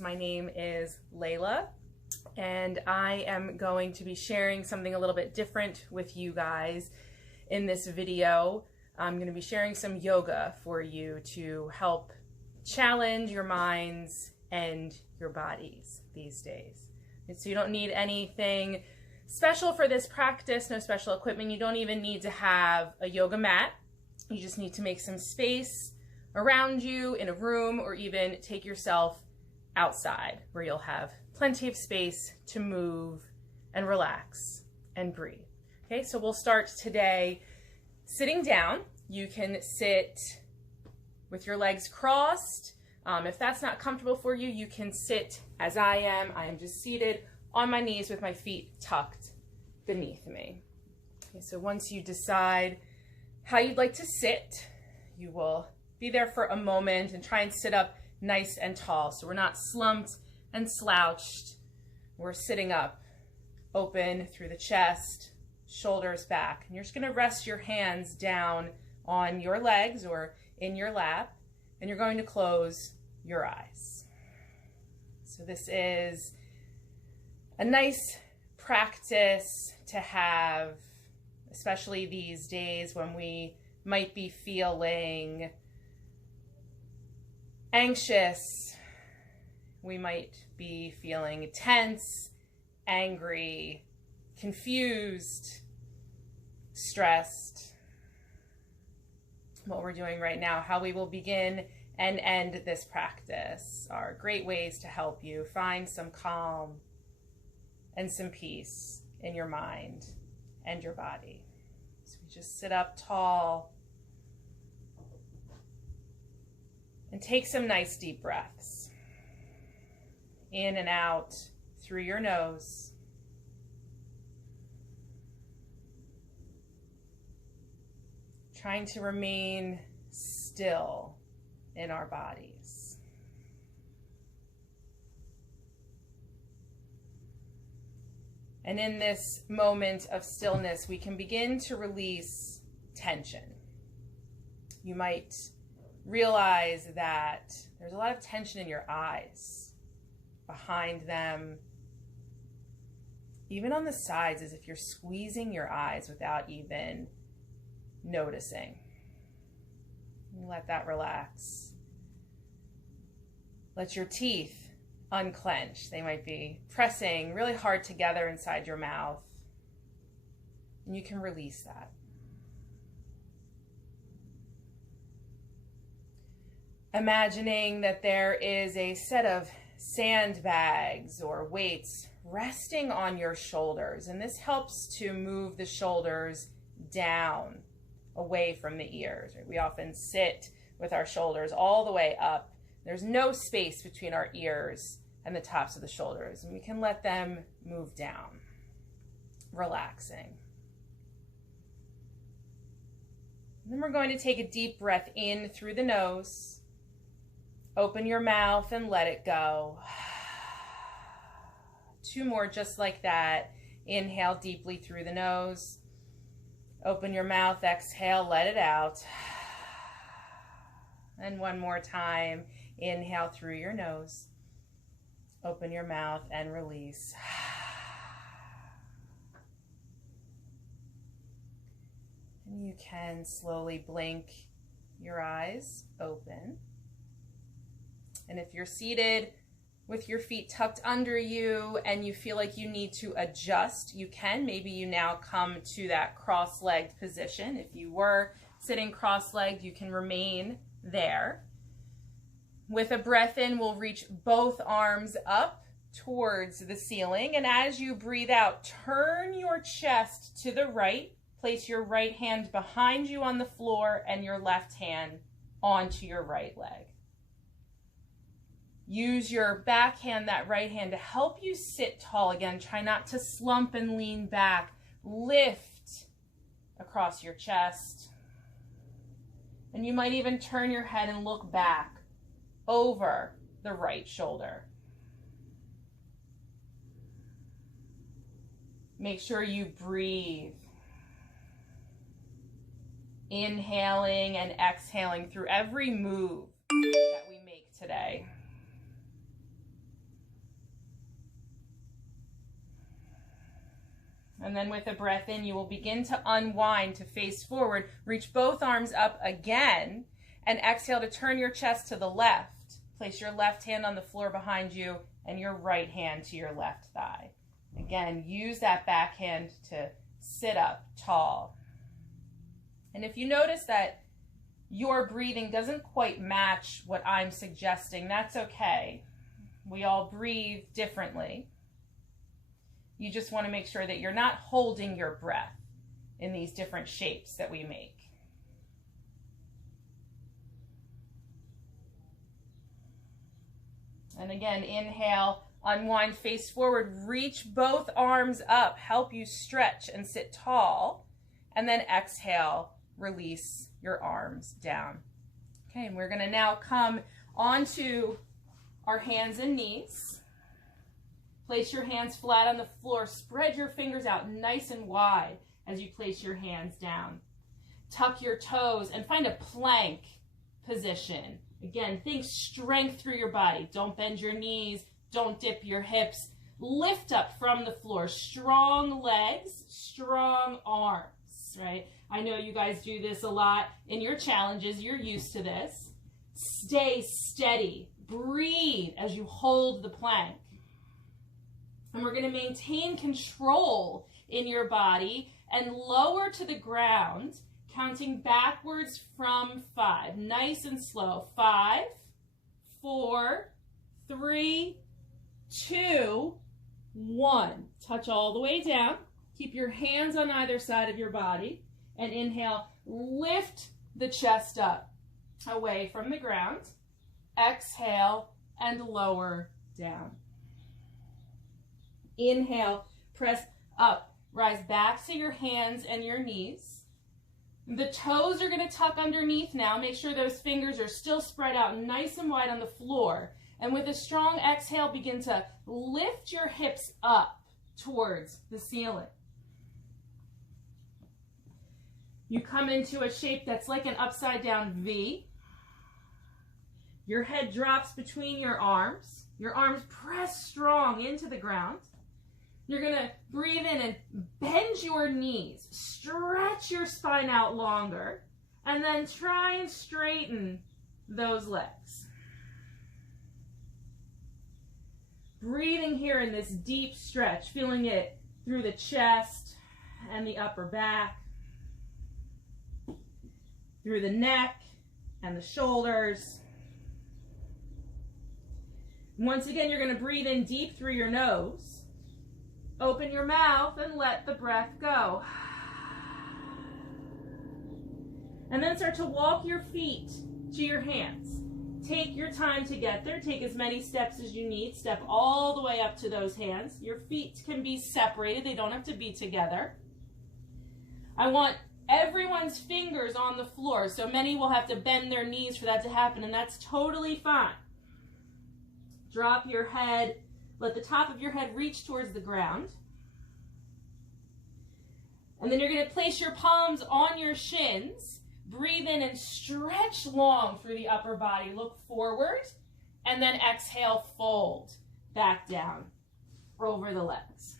My name is Leila, and I am going to be sharing something a little bit different with you guys in this video. I'm going to be sharing some yoga for you to help challenge your minds and your bodies these days. And so you don't need anything special for this practice, no special equipment. You don't even need to have a yoga mat. You just need to make some space around you in a room, or even take yourself outside where you'll have plenty of space to move and relax and breathe. Okay, so we'll start today sitting down. You can sit with your legs crossed. If that's not comfortable for you, you can sit as I am. I am just seated on my knees with my feet tucked beneath me. Okay, so once you decide how you'd like to sit, you will be there for a moment and try and sit up nice and tall. So we're not slumped and slouched. We're sitting up, open through the chest, shoulders back. And you're just going to rest your hands down on your legs or in your lap, and you're going to close your eyes. So this is a nice practice to have, especially these days when we might be feeling anxious, we might be feeling tense, angry, confused, stressed. What we're doing right now, how we will begin and end this practice, are great ways to help you find some calm and some peace in your mind and your body. So we just sit up tall and take some nice deep breaths in and out through your nose. Trying to remain still in our bodies. And in this moment of stillness, we can begin to release tension. You might realize that there's a lot of tension in your eyes, behind them, even on the sides, as if you're squeezing your eyes without even noticing. Let that relax. Let your teeth unclench. They might be pressing really hard together inside your mouth, and you can release that. Imagining that there is a set of sandbags or weights resting on your shoulders, and this helps to move the shoulders down, away from the ears. We often sit with our shoulders all the way up. There's no space between our ears and the tops of the shoulders, and we can let them move down, relaxing. And then we're going to take a deep breath in through the nose. Open your mouth and let it go. 2 more just like that. Inhale deeply through the nose. Open your mouth, exhale, let it out. And 1 more time. Inhale through your nose. Open your mouth and release. And you can slowly blink your eyes open. And if you're seated with your feet tucked under you and you feel like you need to adjust, you can. Maybe you now come to that cross-legged position. If you were sitting cross-legged, you can remain there. With a breath in, we'll reach both arms up towards the ceiling. And as you breathe out, turn your chest to the right. Place your right hand behind you on the floor and your left hand onto your right leg. Use your back hand, that right hand, to help you sit tall again. Try not to slump and lean back. Lift across your chest. And you might even turn your head and look back over the right shoulder. Make sure you breathe. Inhaling and exhaling through every move that we make today. And then with a breath in, you will begin to unwind to face forward. Reach both arms up again and exhale to turn your chest to the left. Place your left hand on the floor behind you and your right hand to your left thigh. Again, use that back hand to sit up tall. And if you notice that your breathing doesn't quite match what I'm suggesting, that's okay. We all breathe differently. You just want to make sure that you're not holding your breath in these different shapes that we make. And again, inhale, unwind, face forward, reach both arms up, help you stretch and sit tall. And then exhale, release your arms down. Okay, and we're going to now come onto our hands and knees. Place your hands flat on the floor. Spread your fingers out nice and wide as you place your hands down. Tuck your toes and find a plank position. Again, think strength through your body. Don't bend your knees. Don't dip your hips. Lift up from the floor. Strong legs, strong arms, right? I know you guys do this a lot in your challenges. You're used to this. Stay steady. Breathe as you hold the plank. And we're going to maintain control in your body and lower to the ground, counting backwards from 5. Nice and slow. 5, 4, 3, 2, 1. Touch all the way down. Keep your hands on either side of your body. And inhale, lift the chest up away from the ground. Exhale and lower down. Inhale, press up, rise back to your hands and your knees. The toes are going to tuck underneath now. Make sure those fingers are still spread out nice and wide on the floor. And with a strong exhale, begin to lift your hips up towards the ceiling. You come into a shape that's like an upside down V. Your head drops between your arms. Your arms press strong into the ground. You're going to breathe in and bend your knees. Stretch your spine out longer. And then try and straighten those legs. Breathing here in this deep stretch, feeling it through the chest and the upper back, through the neck and the shoulders. Once again, you're going to breathe in deep through your nose. Open your mouth and let the breath go. And then start to walk your feet to your hands. Take your time to get there. Take as many steps as you need. Step all the way up to those hands. Your feet can be separated. They don't have to be together. I want everyone's fingers on the floor. So many will have to bend their knees for that to happen, and that's totally fine. Drop your head. Let the top of your head reach towards the ground. And then you're going to place your palms on your shins. Breathe in and stretch long through the upper body. Look forward. And then exhale, fold back down over the legs.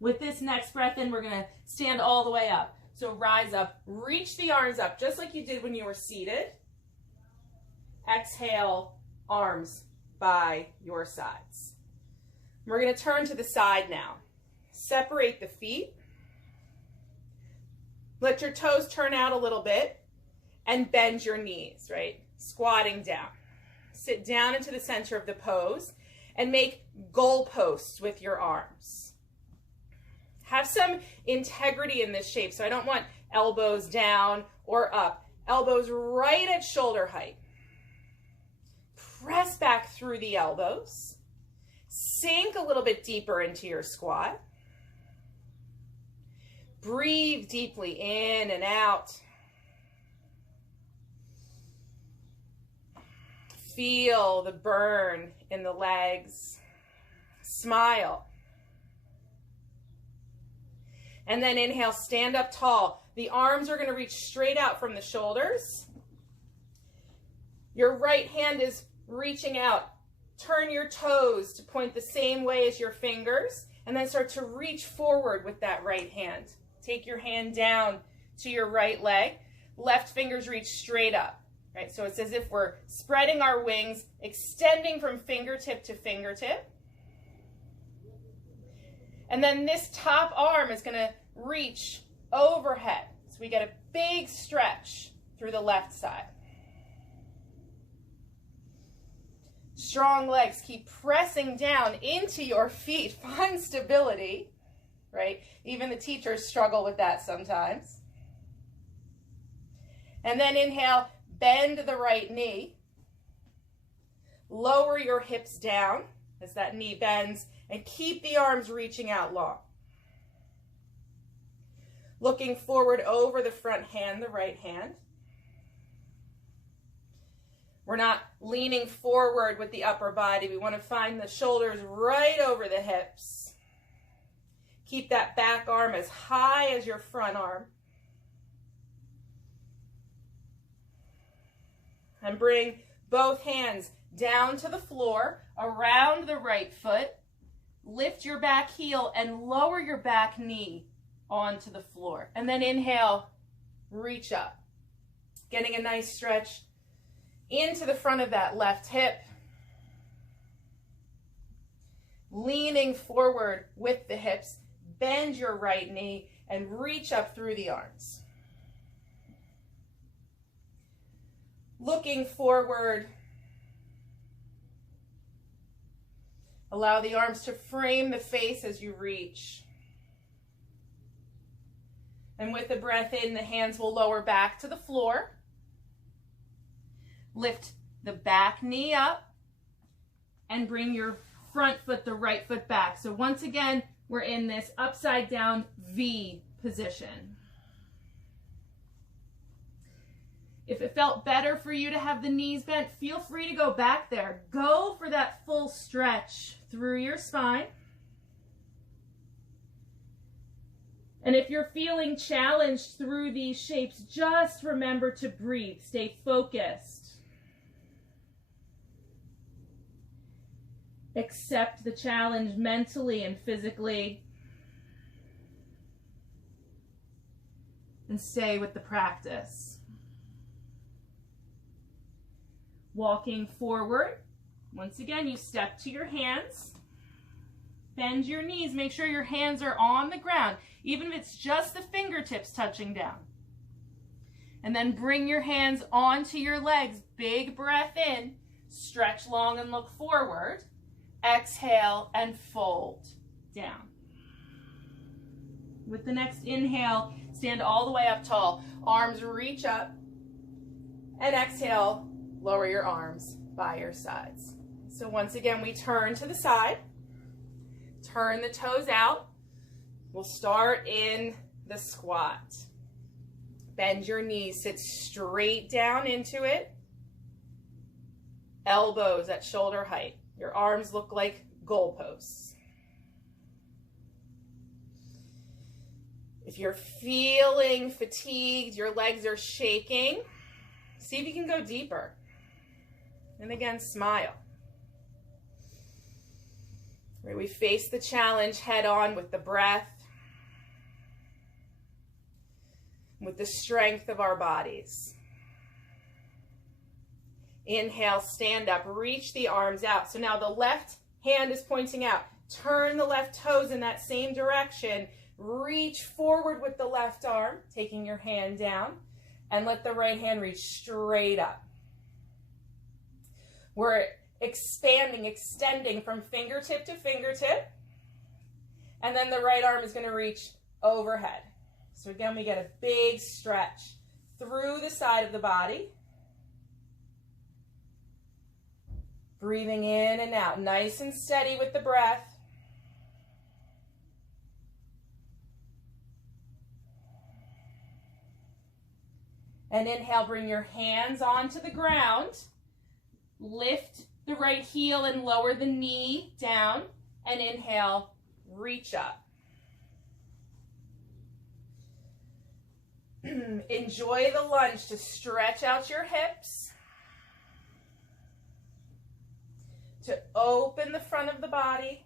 With this next breath in, we're going to stand all the way up. So rise up, reach the arms up, just like you did when you were seated. Exhale, arms by your sides. We're going to turn to the side now. Separate the feet. Let your toes turn out a little bit and bend your knees, right? Squatting down. Sit down into the center of the pose and make goalposts with your arms. Have some integrity in this shape, so I don't want elbows down or up. Elbows right at shoulder height. Press back through the elbows. Sink a little bit deeper into your squat. Breathe deeply in and out. Feel the burn in the legs. Smile. And then inhale, stand up tall. The arms are going to reach straight out from the shoulders. Your right hand is reaching out. Turn your toes to point the same way as your fingers. And then start to reach forward with that right hand. Take your hand down to your right leg. Left fingers reach straight up. Right? So it's as if we're spreading our wings, extending from fingertip to fingertip. And then this top arm is going to reach overhead. So we get a big stretch through the left side. Strong legs. Keep pressing down into your feet. Find stability, right? Even the teachers struggle with that sometimes. And then inhale, bend the right knee. Lower your hips down as that knee bends, and keep the arms reaching out long. Looking forward over the front hand, the right hand. We're not leaning forward with the upper body. We want to find the shoulders right over the hips. Keep that back arm as high as your front arm. And bring both hands down to the floor, around the right foot. Lift your back heel and lower your back knee onto the floor. And then inhale, reach up. Getting a nice stretch into the front of that left hip. Leaning forward with the hips. Bend your right knee and reach up through the arms. Looking forward. Allow the arms to frame the face as you reach. And with the breath in, the hands will lower back to the floor. Lift the back knee up and bring your front foot, the right foot back. So once again, we're in this upside down V position. If it felt better for you to have the knees bent, feel free to go back there. Go for that full stretch through your spine. And if you're feeling challenged through these shapes, just remember to breathe. Stay focused. Accept the challenge mentally and physically. And stay with the practice. Walking forward. Once again, you step to your hands. Bend your knees. Make sure your hands are on the ground, even if it's just the fingertips touching down. And then bring your hands onto your legs. Big breath in. Stretch long and look forward. Exhale and fold down. With the next inhale, stand all the way up tall. Arms reach up. And exhale, lower your arms by your sides. So once again, we turn to the side. Turn the toes out. We'll start in the squat. Bend your knees, sit straight down into it. Elbows at shoulder height. Your arms look like goalposts. If you're feeling fatigued, your legs are shaking, see if you can go deeper. And again, smile. Right, we face the challenge head on with the breath, with the strength of our bodies. Inhale, stand up, reach the arms out. So now the left hand is pointing out. Turn the left toes in that same direction. Reach forward with the left arm, taking your hand down, and let the right hand reach straight up. We're expanding, extending from fingertip to fingertip, and then the right arm is going to reach overhead. So again, we get a big stretch through the side of the body. Breathing in and out, nice and steady with the breath. And inhale, bring your hands onto the ground. Lift the right heel and lower the knee down. And inhale, reach up. Enjoy the lunge to stretch out your hips. To open the front of the body.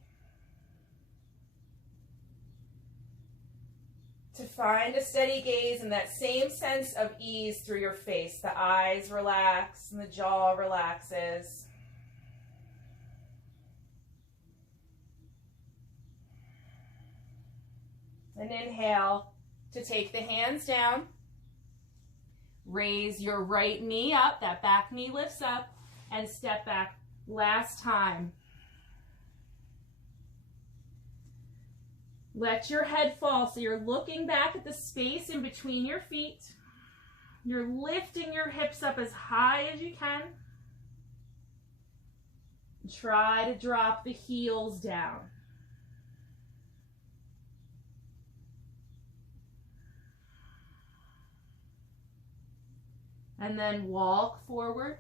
to find a steady gaze and that same sense of ease through your face. The eyes relax and the jaw relaxes. And inhale to take the hands down. Raise your right knee up, that back knee lifts up, and step back. Last time. Let your head fall, so you're looking back at the space in between your feet. You're lifting your hips up as high as you can. Try to drop the heels down. And then walk forward.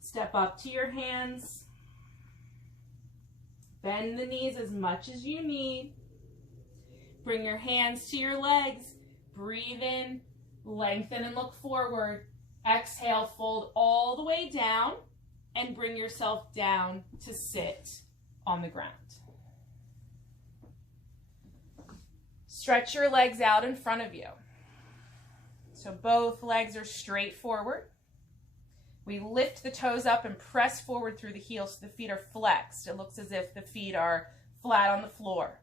Step up to your hands. Bend the knees as much as you need. Bring your hands to your legs. Breathe in, lengthen and look forward. Exhale, fold all the way down and bring yourself down to sit on the ground. Stretch your legs out in front of you. So both legs are straight forward. We lift the toes up and press forward through the heels so the feet are flexed. It looks as if the feet are flat on the floor.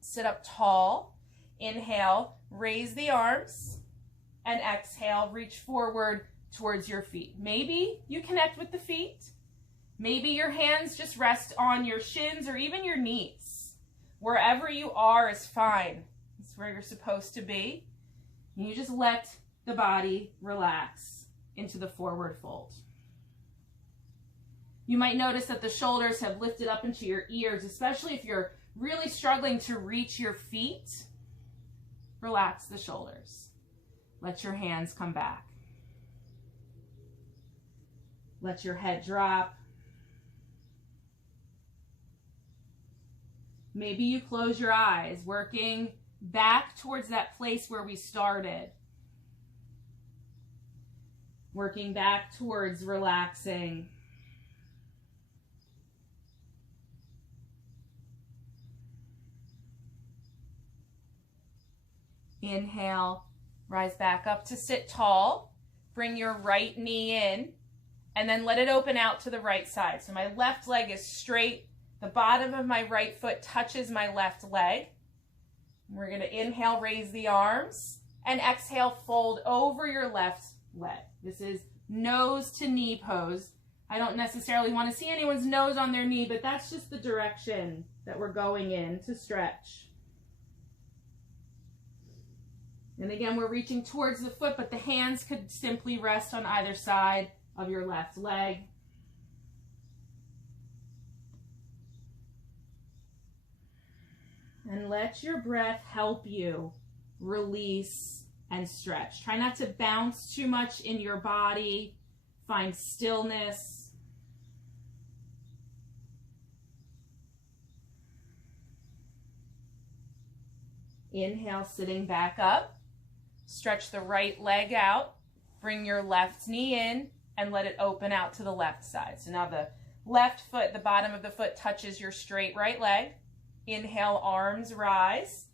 Sit up tall. Inhale, raise the arms. And exhale, reach forward towards your feet. Maybe you connect with the feet. Maybe your hands just rest on your shins or even your knees. Wherever you are is fine. It's where you're supposed to be. And you just let the body relax into the forward fold. You might notice that the shoulders have lifted up into your ears, especially if you're really struggling to reach your feet. Relax the shoulders. Let your hands come back. Let your head drop. Maybe you close your eyes, working back towards that place where we started. Working back towards relaxing. Inhale, rise back up to sit tall. Bring your right knee in and then let it open out to the right side. So my left leg is straight. The bottom of my right foot touches my left leg. We're going to inhale, raise the arms, and exhale, fold over your left leg. This is nose to knee pose. I don't necessarily want to see anyone's nose on their knee, but that's just the direction that we're going in to stretch. And again, we're reaching towards the foot, but the hands could simply rest on either side of your left leg. And let your breath help you release and stretch. Try not to bounce too much in your body. Find stillness. Inhale, sitting back up. Stretch the right leg out. Bring your left knee in and let it open out to the left side. So now the left foot, the bottom of the foot touches your straight right leg. Inhale, arms rise.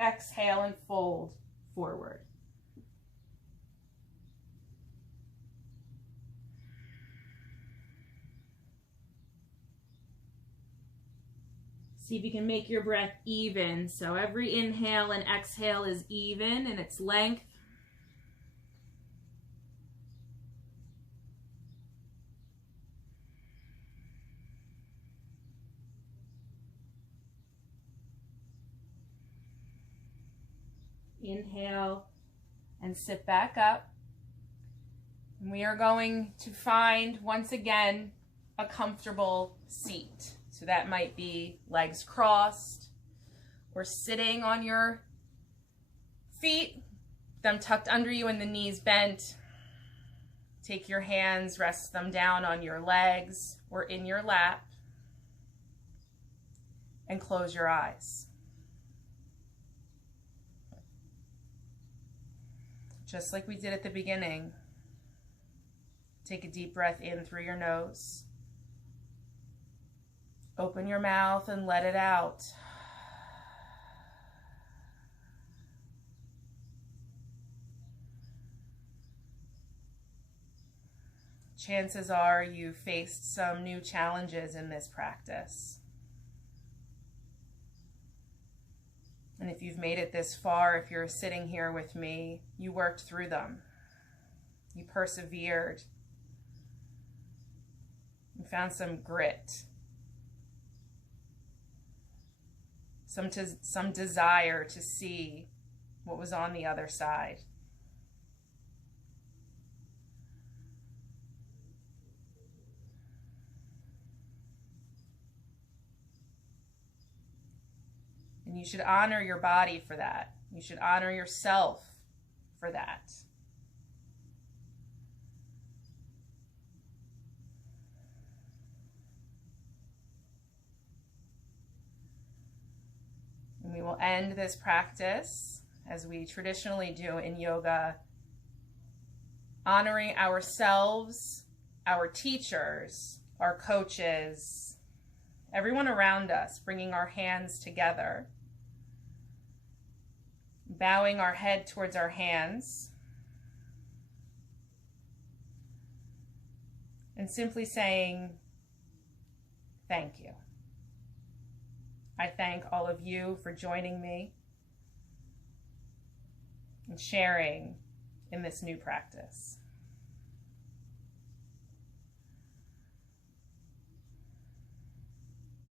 Exhale and fold forward. See if you can make your breath even. So every inhale and exhale is even in its length. Inhale and sit back up. And we are going to find, once again, a comfortable seat. So that might be legs crossed or sitting on your feet, them tucked under you and the knees bent. Take your hands, rest them down on your legs or in your lap, and close your eyes. Just like we did at the beginning, take a deep breath in through your nose. Open your mouth and let it out. chances are you faced some new challenges in this practice. And if you've made it this far, if you're sitting here with me, you worked through them. You persevered. You found some grit. Some desire to see what was on the other side. And you should honor your body for that. You should honor yourself for that. And we will end this practice, as we traditionally do in yoga, honoring ourselves, our teachers, our coaches, everyone around us, bringing our hands together, bowing our head towards our hands, and simply saying, thank you. I thank all of you for joining me and sharing in this new practice.